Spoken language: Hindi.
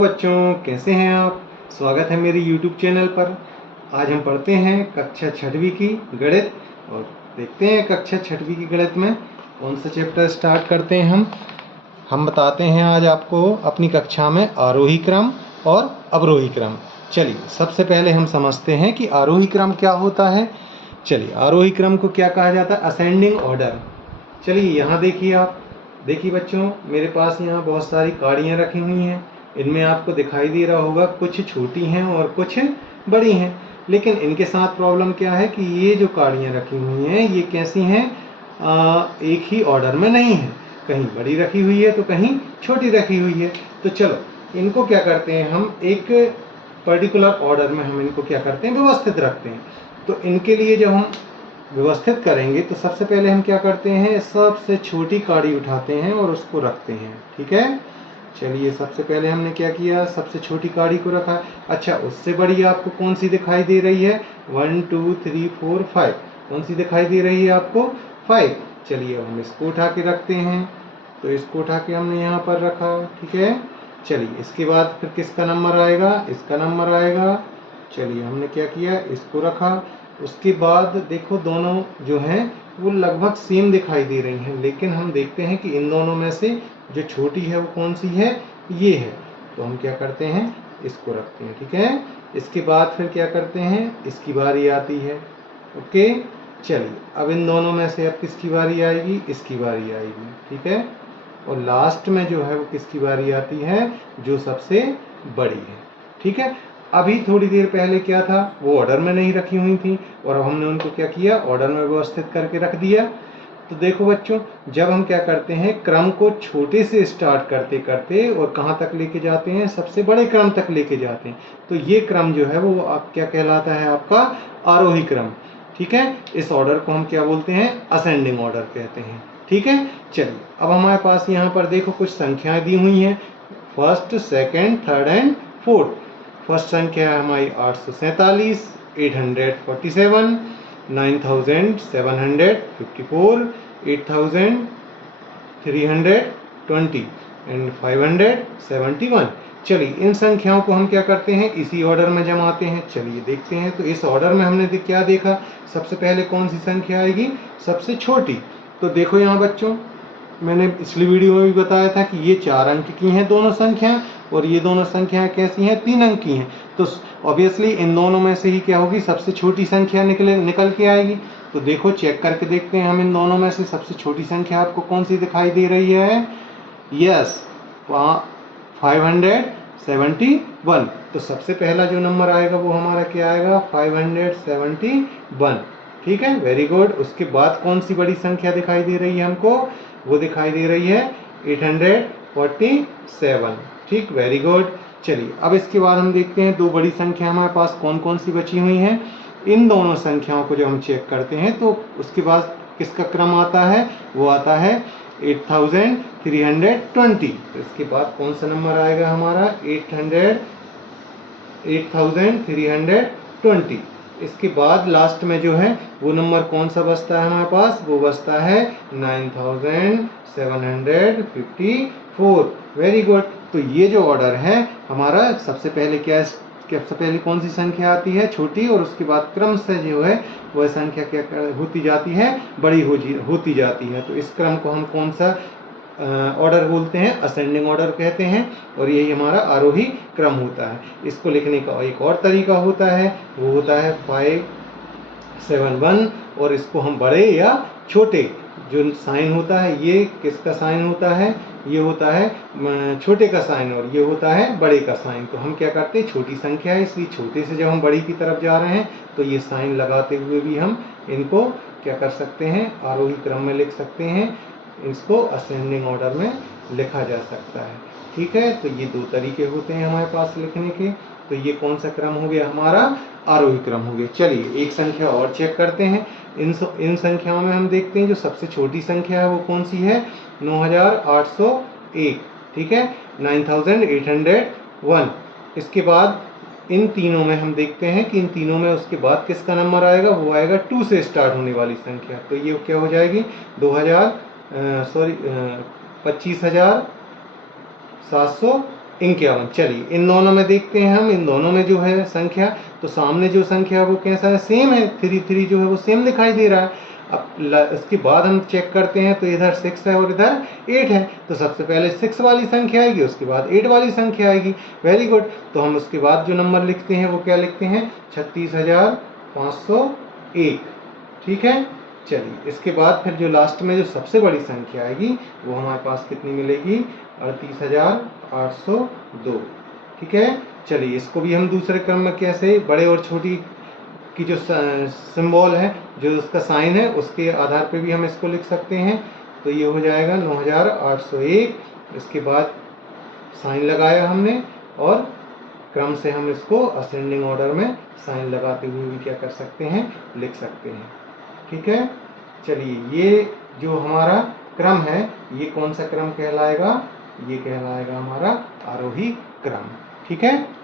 बच्चों, कैसे हैं आप। स्वागत है मेरे YouTube चैनल पर। आज हम पढ़ते हैं कक्षा छठवीं की गणित और देखते हैं कक्षा छठवीं की गणित में कौन सा चैप्टर स्टार्ट करते हैं। हम बताते हैं आज आपको अपनी कक्षा में आरोही क्रम और अवरोही क्रम। चलिए सबसे पहले हम समझते हैं कि आरोही क्रम क्या होता है। चलिए आरोही क्रम को क्या कहा जाता है, असेंडिंग ऑर्डर। चलिए यहाँ देखिए, आप देखिए बच्चों, मेरे पास यहाँ बहुत सारी काड़ियाँ रखी हुई हैं। इनमें आपको दिखाई दे रहा होगा कुछ छोटी हैं और कुछ बड़ी हैं, लेकिन इनके साथ प्रॉब्लम क्या है कि ये जो काड़ियाँ रखी हुई हैं ये कैसी हैं, एक ही ऑर्डर में नहीं है। कहीं बड़ी रखी हुई है तो कहीं छोटी रखी हुई है। तो चलो इनको क्या करते हैं, हम एक पर्टिकुलर ऑर्डर में हम इनको क्या करते हैं, व्यवस्थित रखते हैं। तो इनके लिए जब हम व्यवस्थित करेंगे तो सबसे पहले हम क्या करते हैं, सबसे छोटी काड़ी उठाते हैं और उसको रखते हैं। ठीक है, चलिए सबसे पहले हमने क्या किया, सबसे छोटी काड़ी को रखा। अच्छा, उससे बड़ी आपको कौन सी दिखाई दे रही है, 1 2 3 4 5, कौन सी दिखाई दे रही है आपको, 5। चलिए अब हम इसको उठा के रखते हैं। तो इसको उठा के हमने यहाँ पर रखा। ठीक है, चलिए इसके बाद फिर किसका नंबर आएगा, इसका नंबर आएगा। चलिए हमने क्या किया, इसको रखा। उसके बाद देखो दोनों जो हैं वो लगभग सेम दिखाई दे रही हैं, लेकिन हम देखते हैं कि इन दोनों में से जो छोटी है वो कौन सी है, ये है। तो हम क्या करते हैं, इसको रखते हैं। ठीक है, इसके बाद फिर क्या करते हैं, इसकी बारी आती है। ओके, चलिए अब इन दोनों में से अब किसकी बारी आएगी, इसकी बारी आएगी। ठीक है, और लास्ट में जो है वो किसकी बारी आती है, जो सबसे बड़ी है। ठीक है, अभी थोड़ी देर पहले क्या था, वो ऑर्डर में नहीं रखी हुई थी और अब हमने उनको क्या किया, ऑर्डर में व्यवस्थित करके रख दिया। तो देखो बच्चों, जब हम क्या करते हैं, क्रम को छोटे से स्टार्ट करते करते और कहाँ तक लेके जाते हैं, सबसे बड़े क्रम तक लेके जाते हैं, तो ये क्रम जो है वो आप क्या कहलाता है, आपका आरोही क्रम। ठीक है, इस ऑर्डर को हम क्या बोलते हैं, असेंडिंग ऑर्डर कहते हैं। ठीक है, चलिए अब हमारे पास यहाँ पर देखो कुछ संख्याएं दी हुई हैं, first, second, third and fourth. First संख्या है हमारी 847, 847, 9754, 8320 एंड 571। चलिए इन संख्याओं को हम क्या करते हैं, इसी ऑर्डर में जमाते हैं। चलिए देखते हैं। तो इस ऑर्डर में हमने क्या देखा, सबसे पहले कौन सी संख्या आएगी, सबसे छोटी। तो देखो यहाँ बच्चों, मैंने पिछली वीडियो में भी बताया था कि ये 4 अंक की हैं दोनों संख्याएं, और ये दोनों संख्याएं कैसी हैं, 3 अंक की हैं। तो ऑब्वियसली इन दोनों में से ही क्या होगी, सबसे छोटी संख्या निकल के आएगी। तो देखो चेक करके देखते हैं हम, इन दोनों में से सबसे छोटी संख्या आपको कौन सी दिखाई दे रही है, यस 571। तो सबसे पहला जो नंबर आएगा वो हमारा क्या आएगा, 571। ठीक है, वेरी गुड। उसके बाद कौन सी बड़ी संख्या दिखाई दे रही है हमको, वो दिखाई दे रही है 847। ठीक, वेरी गुड। चलिए अब इसके बाद हम देखते हैं दो बड़ी संख्या हमारे पास कौन कौन सी बची हुई हैं। इन दोनों संख्याओं को जब हम चेक करते हैं तो उसके बाद किसका क्रम आता है, वो आता है 8320। तो इसके बाद कौन सा नंबर आएगा हमारा, 8320। इसके बाद लास्ट में जो है वो नंबर कौन सा बचता है हमारे पास, वो बचता है 9754। Very good. तो ये जो ऑर्डर है हमारा, सबसे पहले क्या सबसे पहले कौन सी संख्या आती है, छोटी, और उसके बाद क्रम से जो है वह संख्या क्या होती जाती है, बड़ी होती जाती है। तो इस क्रम को हम कौन सा ऑर्डर बोलते हैं, असेंडिंग ऑर्डर कहते हैं, और यही हमारा आरोही क्रम होता है। इसको लिखने का एक और तरीका होता है, वो होता है 571, और इसको हम बड़े या छोटे, जो साइन होता है ये किसका साइन होता है, ये होता है छोटे का साइन, और ये होता है बड़े का साइन। तो हम क्या करते हैं, छोटी संख्या है इसलिए छोटे से जब हम बड़ी की तरफ जा रहे हैं तो ये साइन लगाते हुए भी हम इनको क्या कर सकते हैं, आरोही क्रम में लिख सकते हैं, इसको असेंडिंग ऑर्डर में लिखा जा सकता है। ठीक है, तो ये दो तरीके होते हैं हमारे पास लिखने के। तो ये कौन सा क्रम हो गया हमारा, आरोही क्रम हो गया। चलिए एक संख्या और चेक करते हैं। इन संख्याओं में हम देखते हैं जो सबसे छोटी संख्या है वो कौन सी है, 9801। ठीक है, 9801। इसके बाद इन तीनों में हम देखते हैं कि इन तीनों में उसके बाद किसका नंबर आएगा, वो आएगा 2 से स्टार्ट होने वाली संख्या। तो ये क्या हो जाएगी, 25,700 51। चलिए इन दोनों में देखते हैं हम, इन दोनों में जो है संख्या, तो सामने जो संख्या है वो कैसा है, सेम है, 3 जो है वो सेम दिखाई दे रहा है। अब इसके बाद हम चेक करते हैं, तो इधर 6 है और इधर 8 है, तो सबसे पहले 6 वाली संख्या आएगी, उसके बाद 8 वाली संख्या आएगी। Very good. तो हम उसके बाद जो नंबर लिखते हैं वो क्या लिखते हैं, 36,501। ठीक है। चलिए इसके बाद फिर जो लास्ट में जो सबसे बड़ी संख्या आएगी वो हमारे पास कितनी मिलेगी, 38,802। ठीक है। चलिए इसको भी हम दूसरे क्रम में कैसे, बड़े और छोटी की जो सिंबल है, जो उसका साइन है, उसके आधार पे भी हम इसको लिख सकते हैं। तो ये हो जाएगा 9,801। इसके बाद साइन लगाया हमने, और क्रम से हम इसको असेंडिंग ऑर्डर में साइन लगाते हुए भी क्या कर सकते हैं, लिख सकते हैं। ठीक है। चलिए ये जो हमारा क्रम है, ये कौन सा क्रम कहलाएगा, ये कहलाएगा हमारा आरोही क्रम। ठीक है।